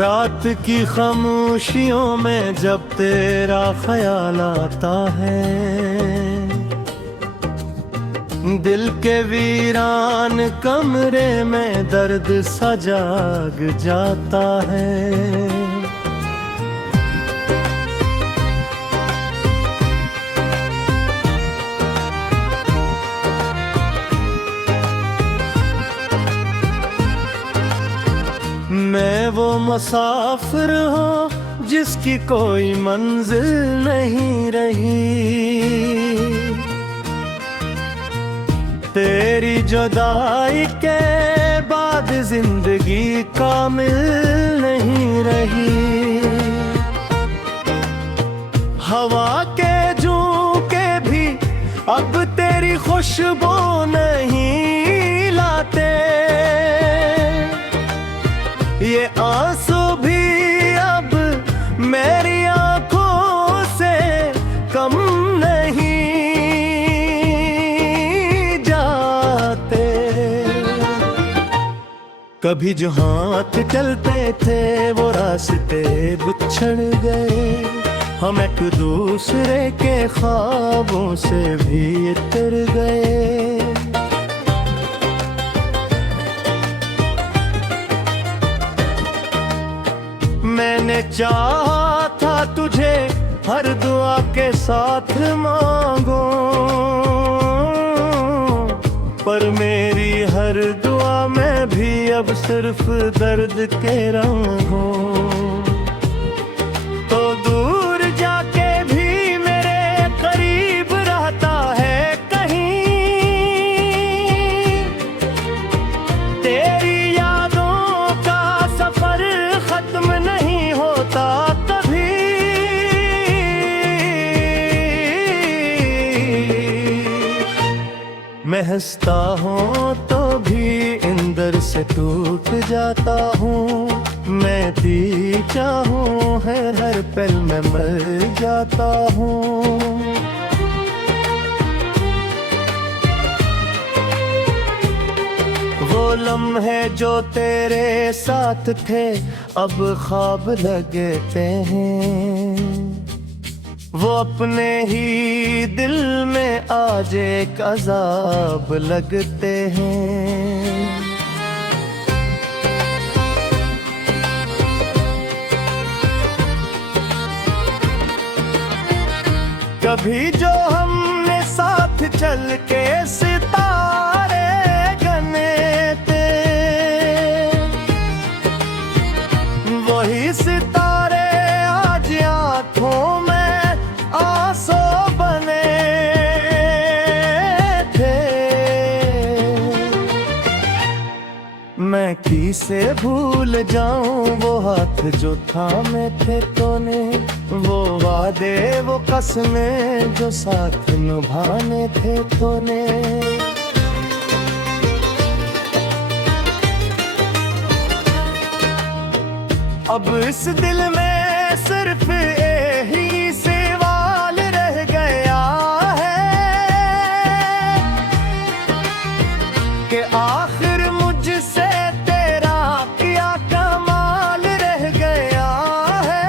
रात की खामोशियों में जब तेरा ख्याल आता है, दिल के वीरान कमरे में दर्द सा जाग जाता है। मैं वो मुसाफिर हूँ जिसकी कोई मंजिल नहीं रही, तेरी जुदाई के बाद जिंदगी कामिल नहीं रही। हवा के झोंके भी अब तेरी खुशबू नहीं लाते, ये आंसू भी अब मेरी आंखों से कम नहीं जाते। कभी जो हाथ चलते थे वो रास्ते बिछड़ गए, हम एक दूसरे के ख्वाबों से भी उतर गए। मैंने चाहा था तुझे हर दुआ के साथ मांगो, पर मेरी हर दुआ में भी अब सिर्फ दर्द के रंग हो। तो दूर जाके भी मेरे करीब रहता है कहीं, तेरी यादों का सफर खत्म नहीं होता कभी। मैं हंसता हूँ तो भी अंदर से टूट जाता हूँ, मैं दी चाहूँ हर पल में मर जाता हूँ। वो लम्हे जो तेरे साथ थे अब ख्वाब लगते हैं, वो अपने ही दिल में आज एक अजाब लगते हैं। कभी जो हमने साथ चल के सितारे गने थे, वही सितारे आज आँखों में आंसू बने थे। मैं किसे भूल जाऊं वो हाथ जो थामे थे तूने, वो वादे वो कसमें जो साथ निभाने थे तूने। अब इस दिल में सिर्फ यही सवाल रह गया है कि आखिर मुझसे तेरा क्या कमाल रह गया है।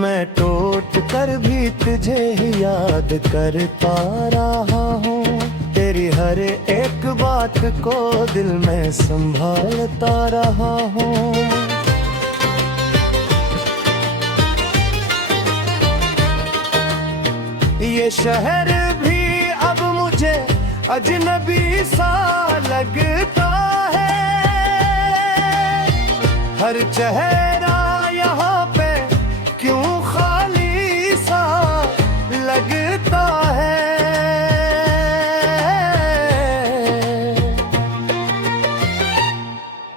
मैं टूट कर भी तुझे ही याद करता रहा हूँ, तेरी हर एक बात को दिल में संभालता रहा हूँ। ये शहर भी अब मुझे अजनबी सा लगता है, हर चेहरा यहाँ पे क्यों खाली सा लगता है।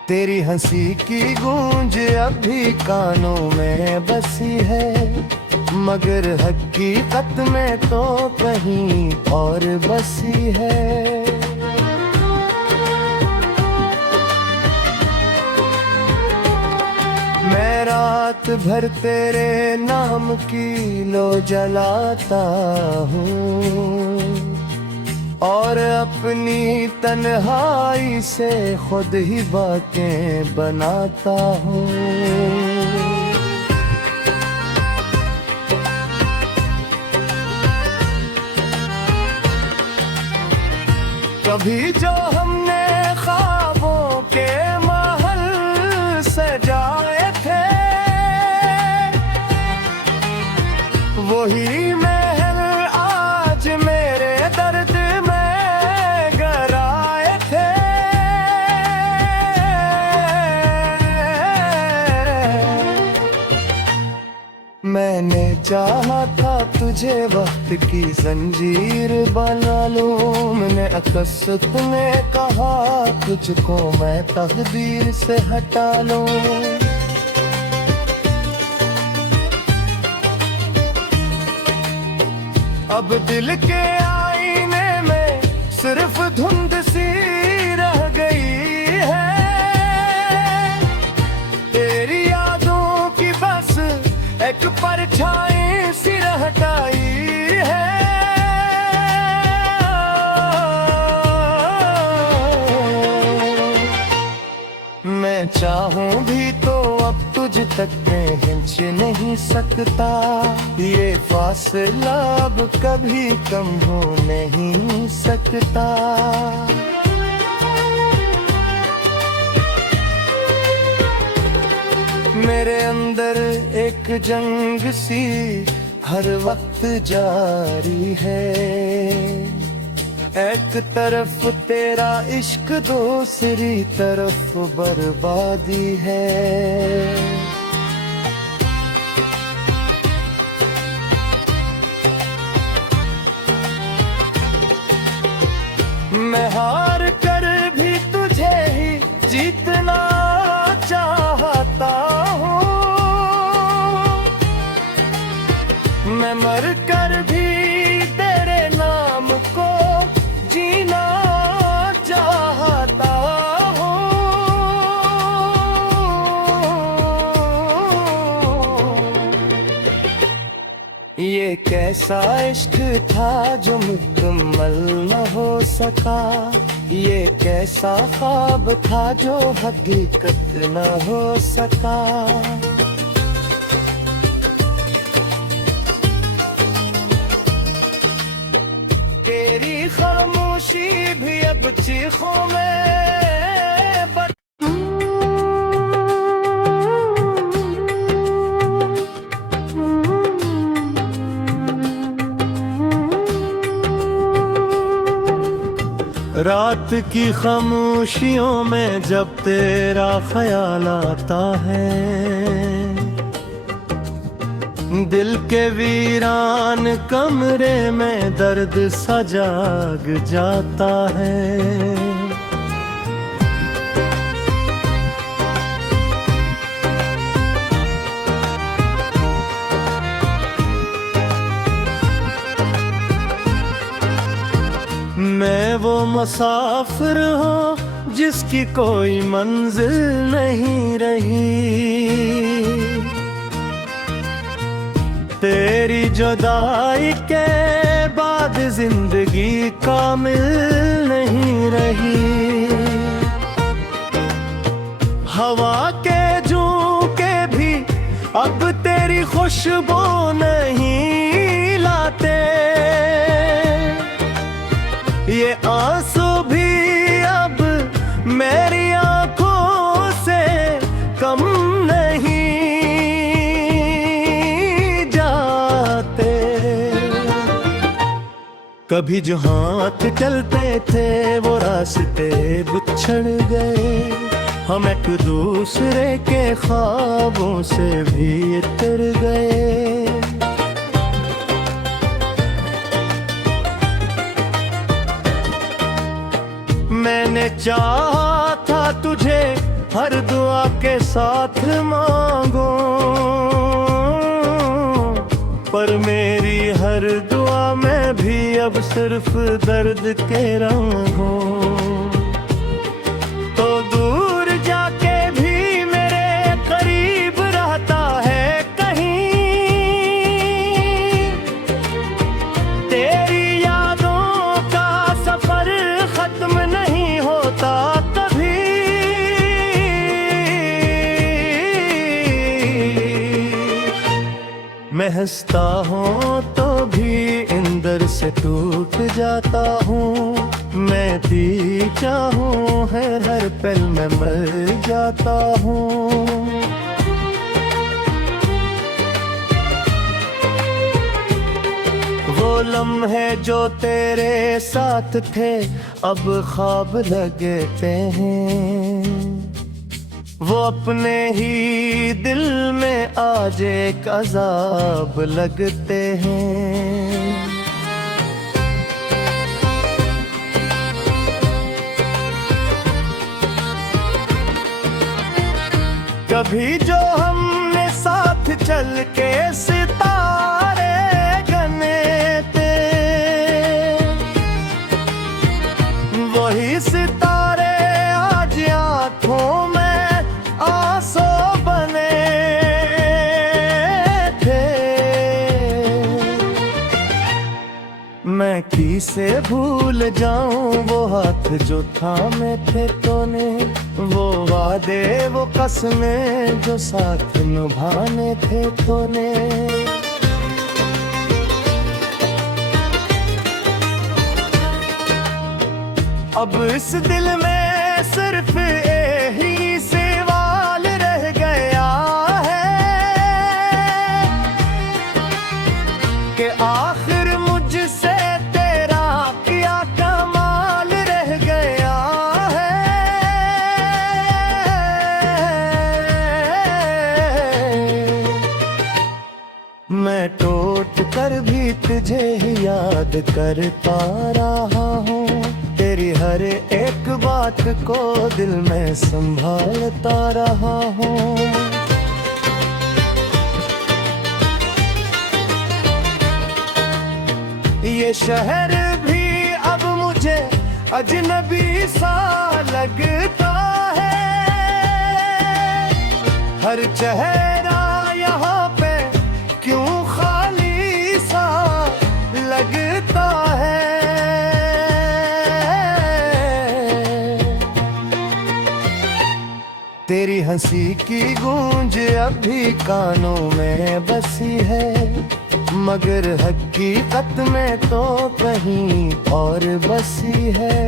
तेरी हंसी की गूंज अभी कानों में बसी है, मगर हकीकत में तो कहीं और बसी है। मैं रात भर तेरे नाम की लो जलाता हूँ, और अपनी तन्हाई से खुद ही बातें बनाता हूँ। कभी जो हमने ख्वाबों के महल सजाए थे, वही महल आज मेरे दर्द में गराए थे। मैंने चाहा था तुझे वक्त की जंजीर बना लूं, मैंने अकसर ने कहा तुझको मैं तकदीर से हटा लूं। अब दिल के आईने में सिर्फ धुंध सी रह गई है, तेरी यादों की बस एक परछाई सी रह गई है। मैं चाहूं भी तो अब तुझ तक पहुंच नहीं सकता, ये फासला अब कभी कम हो नहीं सकता। मेरे अंदर एक जंग सी हर वक्त जारी है, एक तरफ तेरा इश्क दूसरी तरफ बर्बादी है। मैं हार कर भी तुझे ही जीतना चाहता हूँ, मैं मर कर भी तेरे नाम को जीना चाहता हूँ। ये कैसा इश्क था जो मुकम्मल न हो सका, ये कैसा ख्वाब था जो हकीकत न हो सका। तेरी खामोशी भी अब चीखों में रात की खामोशियों में जब तेरा ख्याल आता है, दिल के वीरान कमरे में दर्द सा जाग जाता है। मैं वो मुसाफिर हूँ जिसकी कोई मंजिल नहीं रही, तेरी जुदाई के बाद जिंदगी कामिल नहीं रही। हवा के झोंके भी अब तेरी खुशबू नहीं लाते, ये आंसू भी अब मेरी आंखों से कम नहीं जाते। कभी जो हाथ चलते थे वो रास्ते बिछड़ गए, हम एक दूसरे के ख्वाबों से भी इतर गए। मैंने चाहा था तुझे हर दुआ के साथ मांगो, पर मेरी हर दुआ में भी अब सिर्फ दर्द के रंग हो। तो दूर जाके भी मेरे करीब रहता है कहीं, तेरी यादों का हंसता हूँ तो भी अंदर से टूट जाता हूँ। मैं दी चाहूँ हर पल में मर जाता हूँ। वो लम्हे जो तेरे साथ थे अब ख्वाब लगते हैं। वो अपने ही दिल में आज एक अजाब लगते हैं। कभी जो हमने साथ चल के सितारे गने थे, वही सितारे आज आँखों में आंसू बने थे। मैं किसे भूल जाऊं वो हाथ जो थामे थे तूने, वो वादे वो कसमें जो साथ निभाने थे तूने। अब इस दिल में सिर्फ यही सवाल रह गया है कि आखिर मुझसे तेरा क्या कमाल रह गया है। मैं टूट कर भी तुझे ही याद करता रहा हूँ। तेरी हर एक बात को दिल में संभालता रहा हूँ। ये शहर भी अब मुझे अजनबी सा लगता है। हर चेहरा यहाँ पे क्यों खाली सा लगता है। तेरी हंसी की गूंज अभी कानों में बसी है, मगर हकीकत में तो कहीं और बसी है।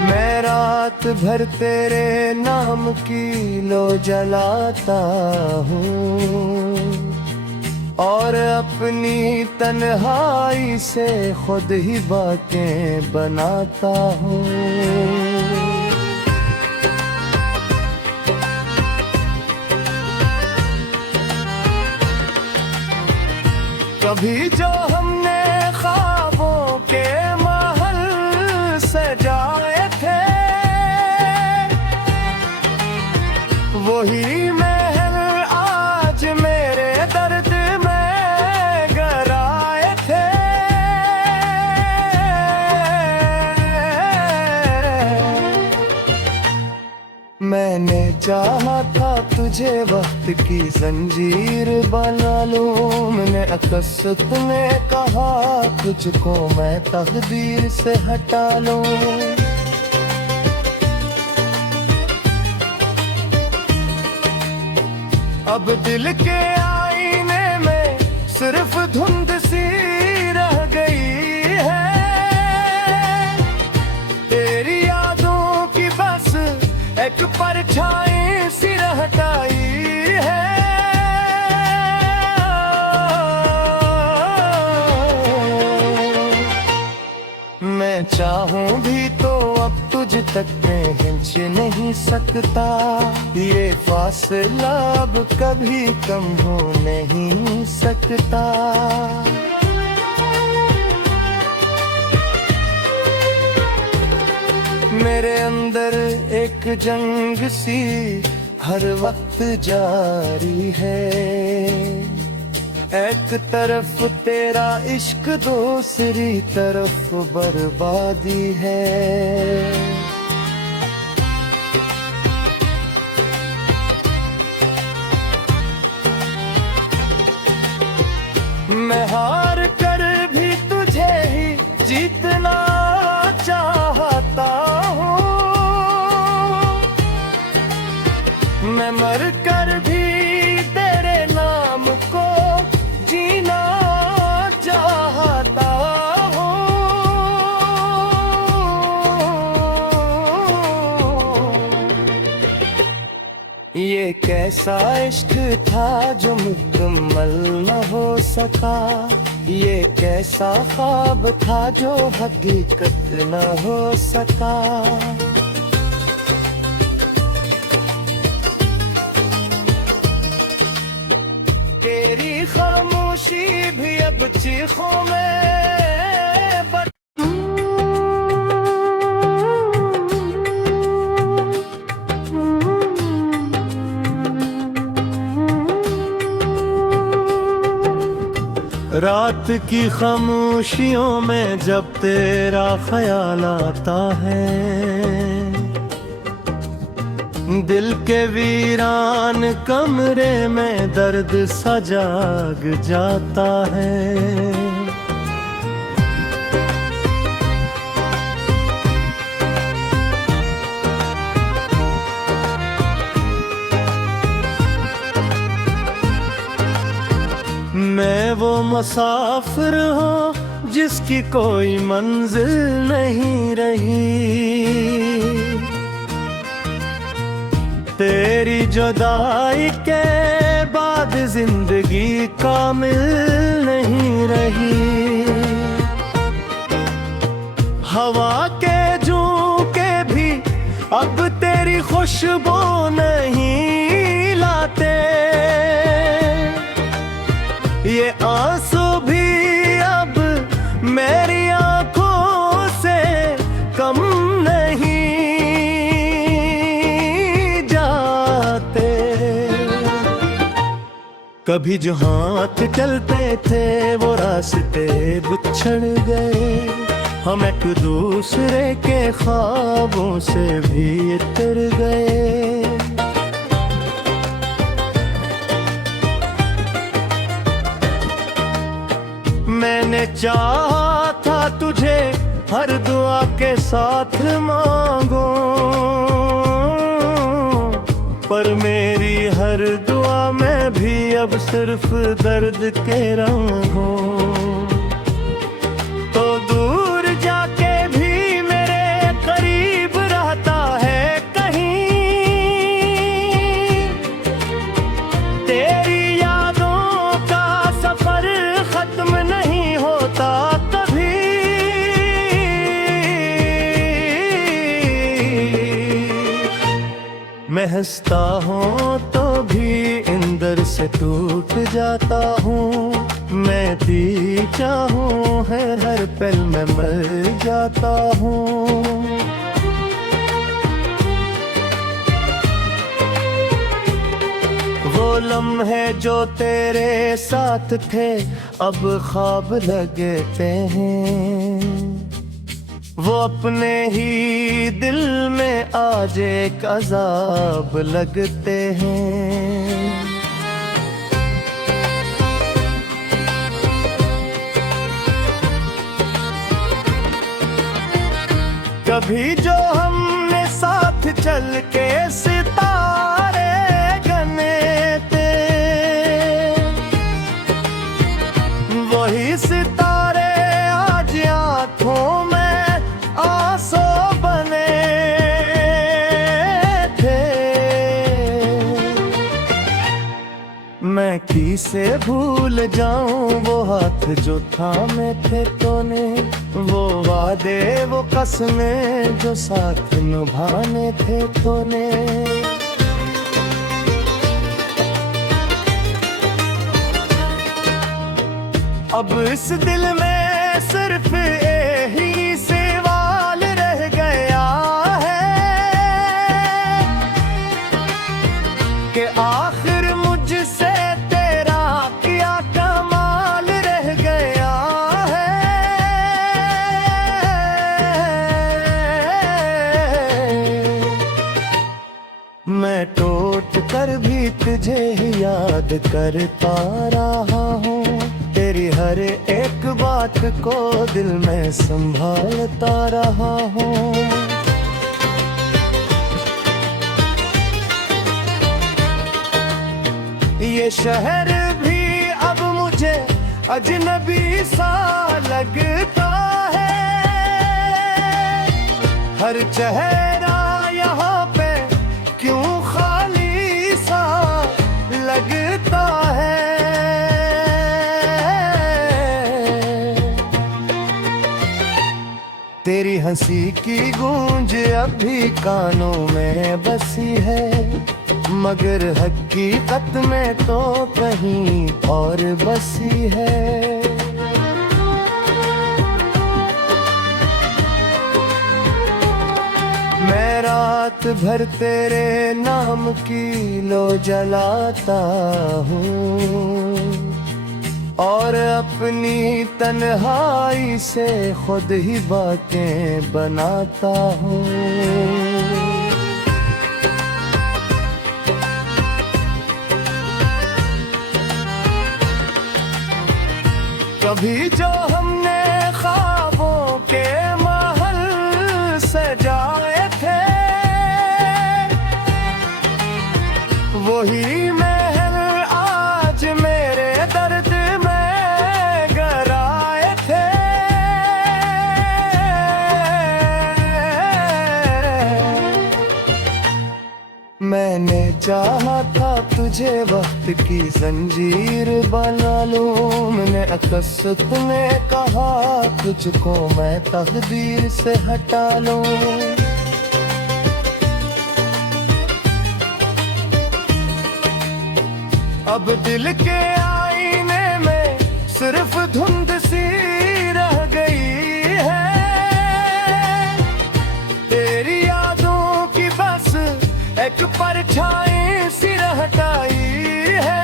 मैं रात भर तेरे नाम की लो जलाता हूँ और अपनी तन्हाई से खुद ही बातें बनाता हूँ। कभी जो हमने ख्वाबों के महल सजाए थे, वही महल आज मेरे दर्द में गराए थे। मैंने चाहा था तुझे वक्त की जंजीर बना लूं, मैंने अकसत में कहा तुझको मैं तकदीर से हटा लूं। अब दिल के आईने में सिर्फ धुंध सी रह गई है। तेरी यादों की बस एक परछाई सी रह गई है। मैं चाहूं भी तो अब तुझ तक पहुंच नहीं सकता। ये फासला अब कभी कम हो नहीं सकता। मेरे अंदर एक जंग सी हर वक्त जारी है। एक तरफ तेरा इश्क दूसरी तरफ बर्बादी है। मैं हार कर भी तुझे ही जीतना चाहता हूँ। कैसा इश्क था जो मुकम्मल न हो सका, ये कैसा ख्वाब था जो हकीकत न हो सका। तेरी खामोशी भी अब चीखों में रात की खामोशियों में जब तेरा ख्याल आता है, दिल के वीरान कमरे में दर्द सा जाग जाता है। मैं वो मुसाफिर हूँ जिसकी कोई मंजिल नहीं रही, तेरी जुदाई के बाद जिंदगी कामिल नहीं रही। हवा के झोंके भी अब तेरी खुशबू नहीं लाते, ये आंसू भी अब मेरी आंखों से कम नहीं जाते। कभी जो हाथ चलते थे वो रास्ते बिछड़ गए, हम एक दूसरे के ख्वाबों से भी इतर गए। मैंने चाहा था तुझे हर दुआ के साथ मांगो, पर मेरी हर दुआ में भी अब सिर्फ दर्द के रंग हो। तो दूर जाके भी मेरे करीब रहता है कहीं, तेरी यादों का सफर खत्म नहीं होता कभी। मैं हंसता हूँ तो भी अंदर से टूट जाता हूँ, मैं दी चाहूँ हर पल में मर जाता हूँ। वो लम्हे जो तेरे साथ थे अब ख्वाब लगते हैं, वो अपने ही दिल में आज एक अजाब लगते हैं। कभी जो हमने साथ चल के सितारे गने थे, वही सितारे आज आँखों में आंसू बने थे। मैं किसे भूल जाऊं वो हाथ जो थामे थे तूने, वो वादे वो कसमें जो साथ निभाने थे तूने। अब इस दिल में सिर्फ यही सवाल रह गया है कि आखिर मुझसे तेरा क्या कमाल रह गया है। मैं टूट कर भी तुझे ही याद करता रहा हूँ, तेरी हर एक बात को दिल में संभालता रहा हूँ। ये शहर भी अब मुझे अजनबी सा लगता है, हर चेहरा यहाँ पे क्यों खाली सा तेरी हंसी की गूंज अभी कानों में बसी है, मगर हकीकत में तो कहीं और बसी है। मैं रात भर तेरे नाम की लो जलाता हूँ, और अपनी तन्हाई से खुद ही बातें बनाता हूँ। कभी जो हमने ख्वाबों के महल सजाए थे, वही महल आज मेरे दर्द में गराए थे। मैंने चाहा था तुझे वक्त की जंजीर बना लूं, मैंने अकस्मात तूने कहा तुझको मैं तकदीर से हटा लूं। अब दिल के आईने में सिर्फ धुंध सी रह गई है, तेरी यादों की बस एक परछाई सी रह गई है।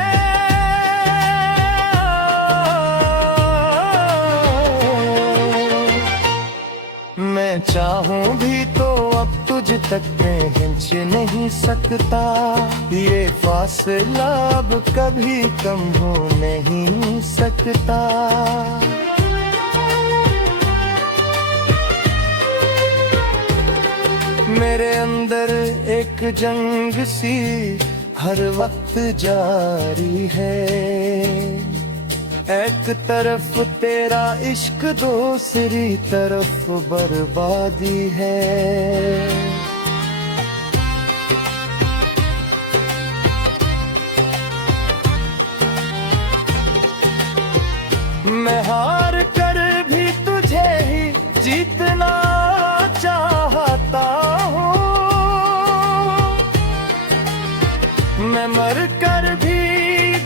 मैं चाहूं भी तो अब तुझ तक पहुंच नहीं सकता, ये फासला अब कभी कम हो नहीं सकता। मेरे अंदर एक जंग सी हर वक्त जारी है, एक तरफ तेरा इश्क दूसरी तरफ बर्बादी है। मैं हार कर भी तुझे ही जीतना चाहता हूँ, मैं मर कर भी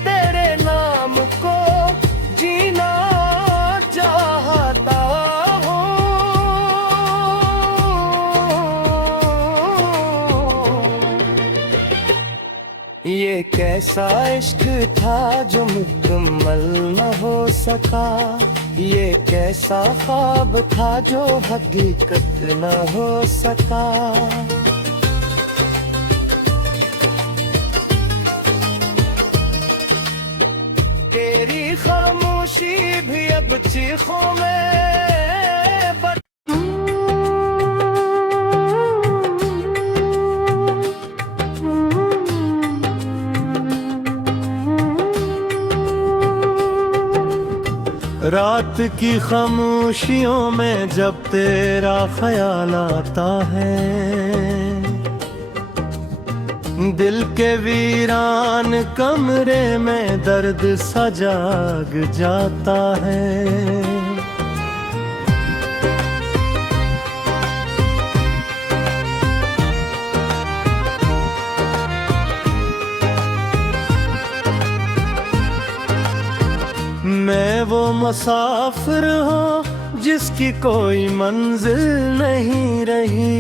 तेरे नाम को जीना चाहता हूँ। ये कैसा इश्क था जो मुकम्मल न हो सका, ये कैसा ख्वाब था जो हकीकत न हो सका। तेरी खामोशी भी अब चीखों में रात की खामोशियों में जब तेरा ख्याल आता है, दिल के वीरान कमरे में दर्द सा जाग जाता है। मैं वो मुसाफिर हूँ जिसकी कोई मंजिल नहीं रही,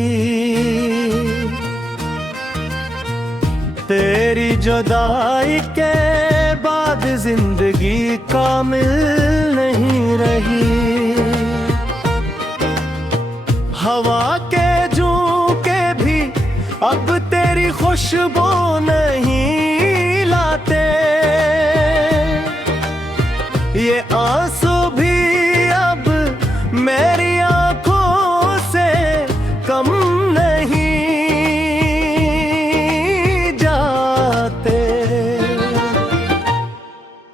तेरी जुदाई के बाद जिंदगी कामिल नहीं रही। हवा के झोंके भी अब तेरी खुशबू नहीं लाते, ये आंसू भी अब मेरी आंखों से कम नहीं जाते।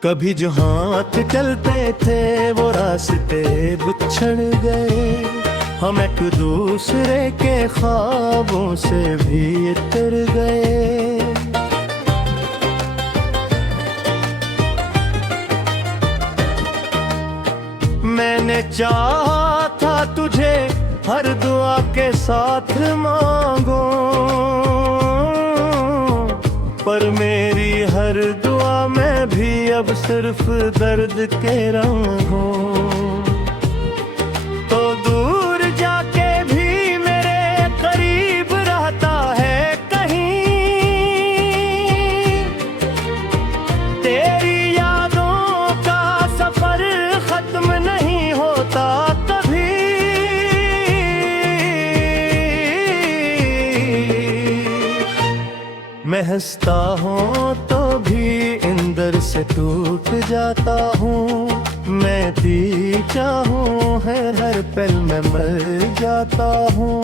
कभी जो हाथ चलते थे वो रास्ते बिछड़ गए, हम एक दूसरे के ख्वाबों से भी इतर गए। मैंने चाहा था तुझे हर दुआ के साथ मांगो, पर मेरी हर दुआ में भी अब सिर्फ दर्द के रंग हो। तो दूर जाके भी मेरे करीब रहता है कहीं, तेरी यादों का सफर खत्म नहीं होता कभी। मैं हंसता हूँ तो भी अंदर से टूट जाता हूँ, मैं भी चाहूँ हर पल में मर जाता हूँ।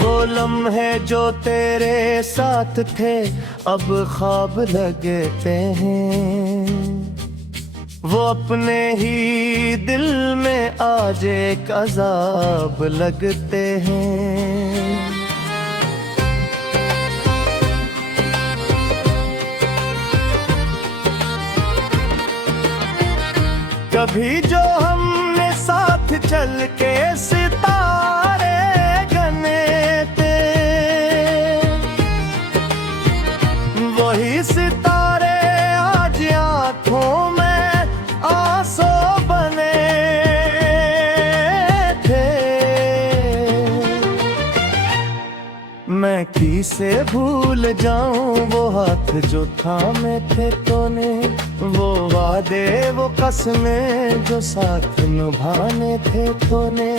वो लम्हे जो तेरे साथ थे अब ख्वाब लगते हैं, वो अपने ही दिल में आज एक अजाब लगते हैं। कभी जो हमने साथ चल के सितारे गने थे, वही सितारे आज आँखों में आंसू बने थे। मैं किसे भूल जाऊं वो हाथ जो थामे थे तूने, वो वादे वो कसमें जो साथ निभाने थे तूने।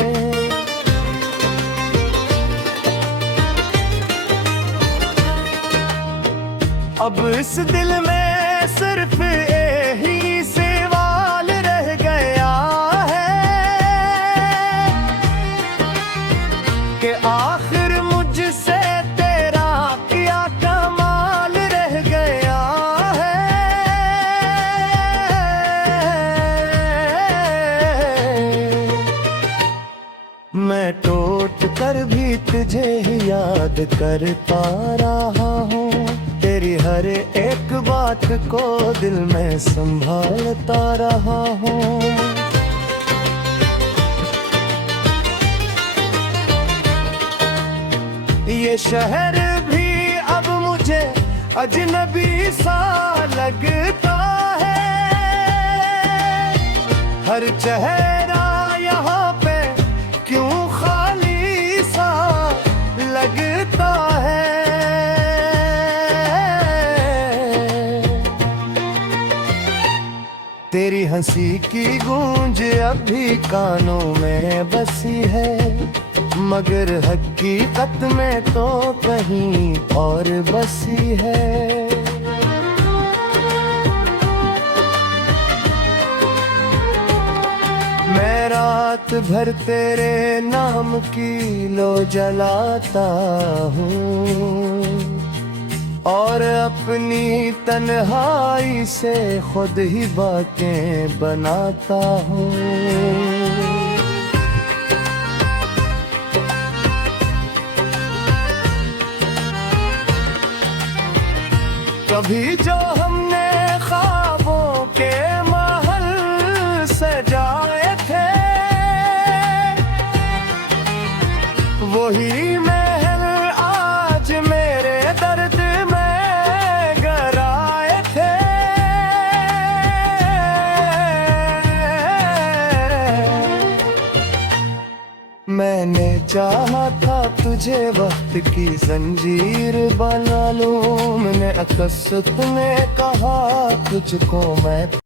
अब इस दिल में सिर्फ यही सवाल रह गया है कि आखिर मुझसे तेरा क्या कमाल रह गया है। मैं टूट कर भी तुझे ही याद करता रहा हूँ, तेरी हर एक बात को दिल में संभालता रहा हूँ। ये शहर भी अब मुझे अजनबी सा लगता है, हर चेहरा यहाँ पे क्यों खाली सा लगता है। तेरी हंसी की गूंज अभी कानों में बसी है, मगर हकीकत में तो कहीं और बसी है। मैं रात भर तेरे नाम की लो जलाता हूँ, और अपनी तन्हाई से खुद ही बातें बनाता हूँ। कभी जो हमने ख्वाबों के महल सजाए थे, वही महल आज मेरे दर्द में गराए थे। मैंने चाहा था तुझे वक्त की जंजीर बना लूं, मैंने अकस्मात में कहा तुझको मैं